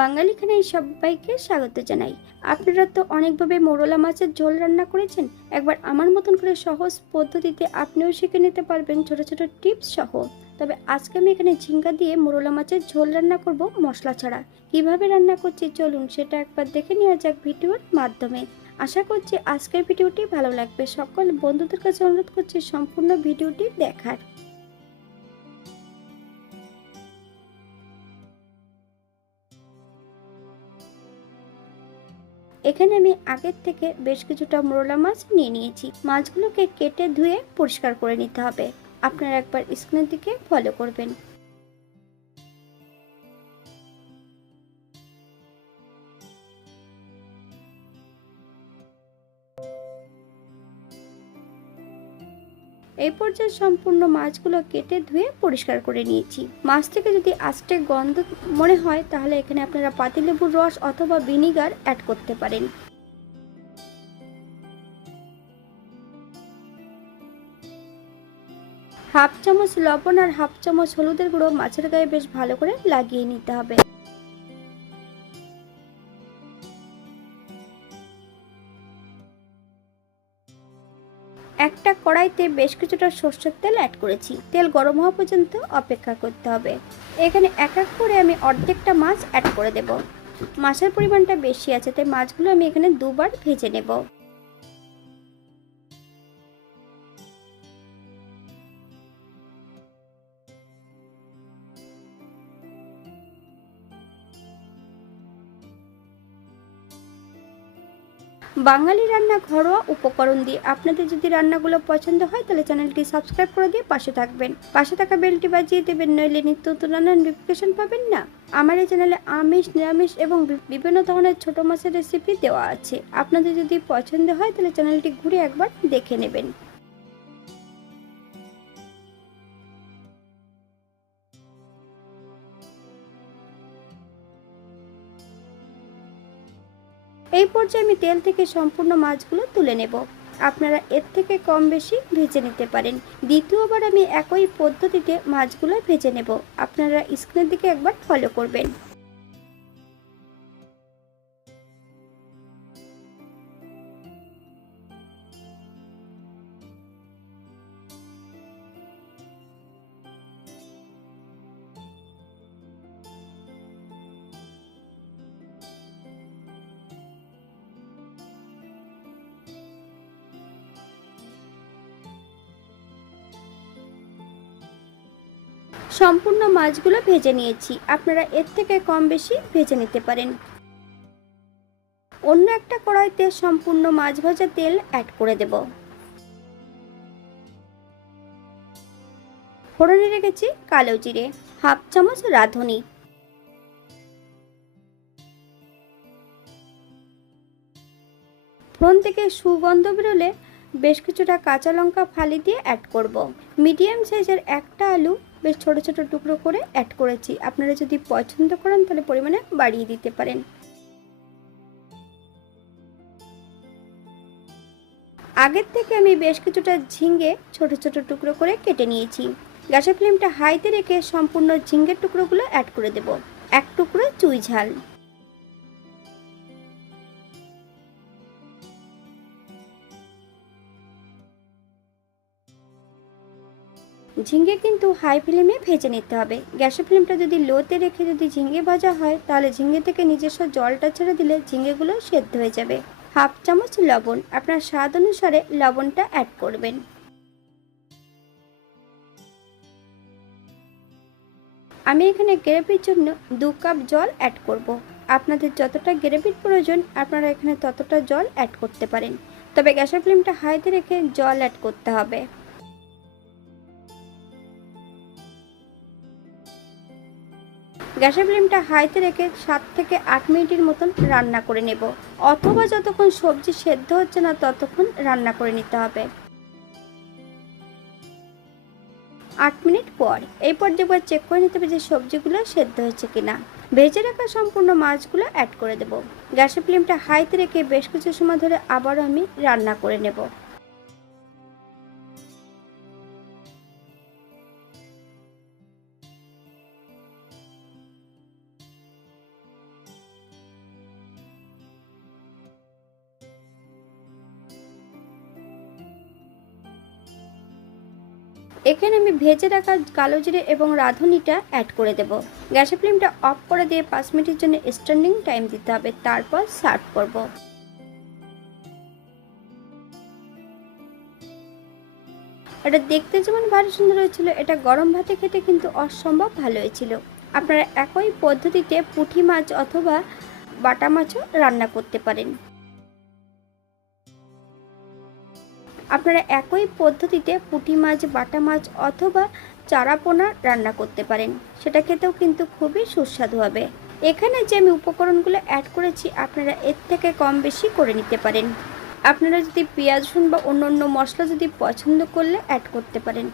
বাঙালি খানায় সবাইকে স্বাগত জানাই। আপনারা তো অনেকভাবে মোরলা মাছের ঝোল রান্না করেছেন। একবার আমার মতন করে সহজ পদ্ধতিতে আপনিও শিখে নিতে পারবেন ছোট ছোট টিপস সহ। তবে আজকে আমি এখানে ঝিঙ্গা দিয়ে মোরলা মাছের ঝোল রান্না করব মশলা ছাড়া। কিভাবে রান্না করছি চলুন সেটা একবার দেখে নেওয়া যাক ভিডিওর মাধ্যমে। আশা করছি আজকের ভিডিওটি ভালো লাগবে। সকল বন্ধুদের কাছে অনুরোধ করছি সম্পূর্ণ ভিডিওটি দেখার। এখানে আমি আগের থেকে বেশ কিছুটা মোরলা মাছ নিয়ে নিয়েছি। মাছগুলোকে কেটে ধুয়ে পরিষ্কার করে নিতে হবে। আপনারা একবার স্ক্রিনের দিকে ফলো করবেন। এই পর্যায়ে সম্পূর্ণ মাছগুলো কেটে ধুয়ে পরিষ্কার করে নিয়েছি। মাছ থেকে যদি আস্তে গন্ধ মনে হয় তাহলে এখানে আপনারা পাতিলেবুর রস অথবা ভিনিগার অ্যাড করতে পারেন। হাফ চামচ লবণ আর হাফ চামচ হলুদের গুঁড়ো মাছের গায়ে বেশ ভালো করে লাগিয়ে নিতে হবে। একটা কড়াইতে বেশ কিছুটা সরষের তেল অ্যাড করেছি। তেল গরম হওয়া পর্যন্ত অপেক্ষা করতে হবে। এখানে এক এক করে আমি অর্ধেকটা মাছ অ্যাড করে দেব। মাছের পরিমাণটা বেশি আছে তাই মাছগুলো আমি এখানে দুবার ভেজে নেব। বাঙালি রান্না ঘরোয়া উপকরণ দিয়ে আপনাদের যদি রান্নাগুলো পছন্দ হয় তাহলে চ্যানেলটি সাবস্ক্রাইব করে দিয়ে পাশে থাকবেন। পাশে থাকা বেলটি বাজিয়ে দেবেন, নইলে নিত্য নতুন রান্নার নোটিফিকেশন পাবেন না। আমার এই চ্যানেলে আমিষ, নিরামিষ এবং বিভিন্ন ধরনের ছোট মাছের রেসিপি দেওয়া আছে। আপনাদের যদি পছন্দ হয় তাহলে চ্যানেলটি ঘুরে একবার দেখে নেবেন। এই পর্যায়ে আমি তেল থেকে সম্পূর্ণ মাছগুলো তুলে নেব। আপনারা এর থেকে কম বেশি ভেজে নিতে পারেন। দ্বিতীয়বার আমি একই পদ্ধতিতে মাছগুলো ভেজে নেব। আপনারা স্ক্রিনের দিকে একবার ফলো করবেন। সম্পূর্ণ মাছগুলো ভেজে নিয়েছি। আপনারা এর থেকে কম বেশি ভেজে নিতে পারেন। অন্য একটা কড়াইতে সম্পূর্ণ মাছ ভাজা তেল অ্যাড করে দেব। ফোড়নে রেখেছি কালো জিরে, হাফ চামচ রাঁধুনি, ফোড়ন থেকে সুগন্ধ বেরোলে বেশ কিছুটা কাঁচা লঙ্কা ফালি দিয়ে অ্যাড করব। মিডিয়াম সাইজের একটা আলু বেশ ছোট ছোট টুকরো করে অ্যাড করেছি। আপনারা যদি পছন্দ করেন তাহলে পরিমাণে বাড়িয়ে দিতে পারেন। আগের থেকে আমি বেশ কিছুটা ঝিঙ্গে ছোট ছোট টুকরো করে কেটে নিয়েছি। গ্যাসের ফ্লেমটা হাইতে রেখে সম্পূর্ণ ঝিঙ্গের টুকরোগুলো অ্যাড করে দেব। এক টুকরো চুই ঝাল, ঝিঙ্গে কিন্তু হাই ফ্লেমে ভেজে নিতে হবে। গ্যাসের ফ্লেমটা যদি লোতে রেখে যদি ঝিঙ্গে ভাজা হয় তাহলে ঝিঙ্গে থেকে নিজস্ব জলটা ছেড়ে দিলে ঝিঙ্গেগুলো সেদ্ধ হয়ে যাবে। হাফ চামচ লবণ, আপনার স্বাদ অনুসারে লবণটা অ্যাড করবেন। আমি এখানে গ্রেভির জন্য 2 কাপ জল অ্যাড করব। আপনাদের যতটা গ্রেভির প্রয়োজন আপনারা এখানে ততটা জল অ্যাড করতে পারেন। তবে গ্যাসের ফ্লেমটা হাইতে রেখে জল অ্যাড করতে হবে। গ্যাসের ফ্লেমটা হাইতে রেখে 7 থেকে 8 মিনিটের মতন রান্না করে নেব, অথবা যতক্ষণ সবজি সেদ্ধ হচ্ছে না ততক্ষণ রান্না করে নিতে হবে। 8 মিনিট পর এই পর্যায়ে একবার চেক করে নিতে হবে যে সবজিগুলো সেদ্ধ হয়েছে কিনা। ভেজে রাখা সম্পূর্ণ মাছগুলো অ্যাড করে দেব। গ্যাসের ফ্লেমটা হাইতে রেখে বেশ কিছু সময় ধরে আবারও আমি রান্না করে নেব। এখানে আমি ভেজে রাখা কালো জিরে এবং রাঁধুনিটা অ্যাড করে দেব। গ্যাসের ফ্লেমটা অফ করে দিয়ে 5 মিনিটের জন্য স্ট্যান্ডিং টাইম দিতে হবে, তারপর সার্ভ করব। এটা দেখতে যেমন ভারী সুন্দর হয়েছিল, এটা গরম ভাতে খেতে কিন্তু অসম্ভব ভালো হয়েছিল। আপনারা একই পদ্ধতিতে পুঁটি মাছ অথবা বাটা মাছও রান্না করতে পারেন। আপনারা একই পদ্ধতিতে পুঁটি মাছ, বাটা মাছ অথবা চারা পোনা রান্না করতে পারেন, সেটা খেতেও কিন্তু খুবই সুস্বাদু হবে। এখানে যে আমি উপকরণগুলো অ্যাড করেছি আপনারা এর থেকে কম বেশি করে নিতে পারেন। আপনারা যদি পেঁয়াজ রসুন বা অন্য মশলা যদি পছন্দ করলে অ্যাড করতে পারেন।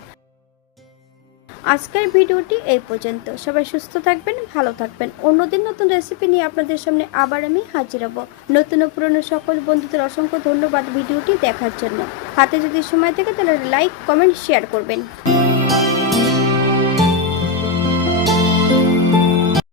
আজকের ভিডিওটি এই পর্যন্ত। সবাই সুস্থ থাকবেন, ভালো থাকবেন। অন্যদিন নতুন রেসিপি নিয়ে আপনাদের সামনে আবার আমি হাজির হব। নতুন ও পুরনো সকল বন্ধুদের অসংখ্য ধন্যবাদ ভিডিওটি দেখার জন্য। হাতে যদি সময় থাকে তাহলে লাইক, কমেন্ট, শেয়ার করবেন।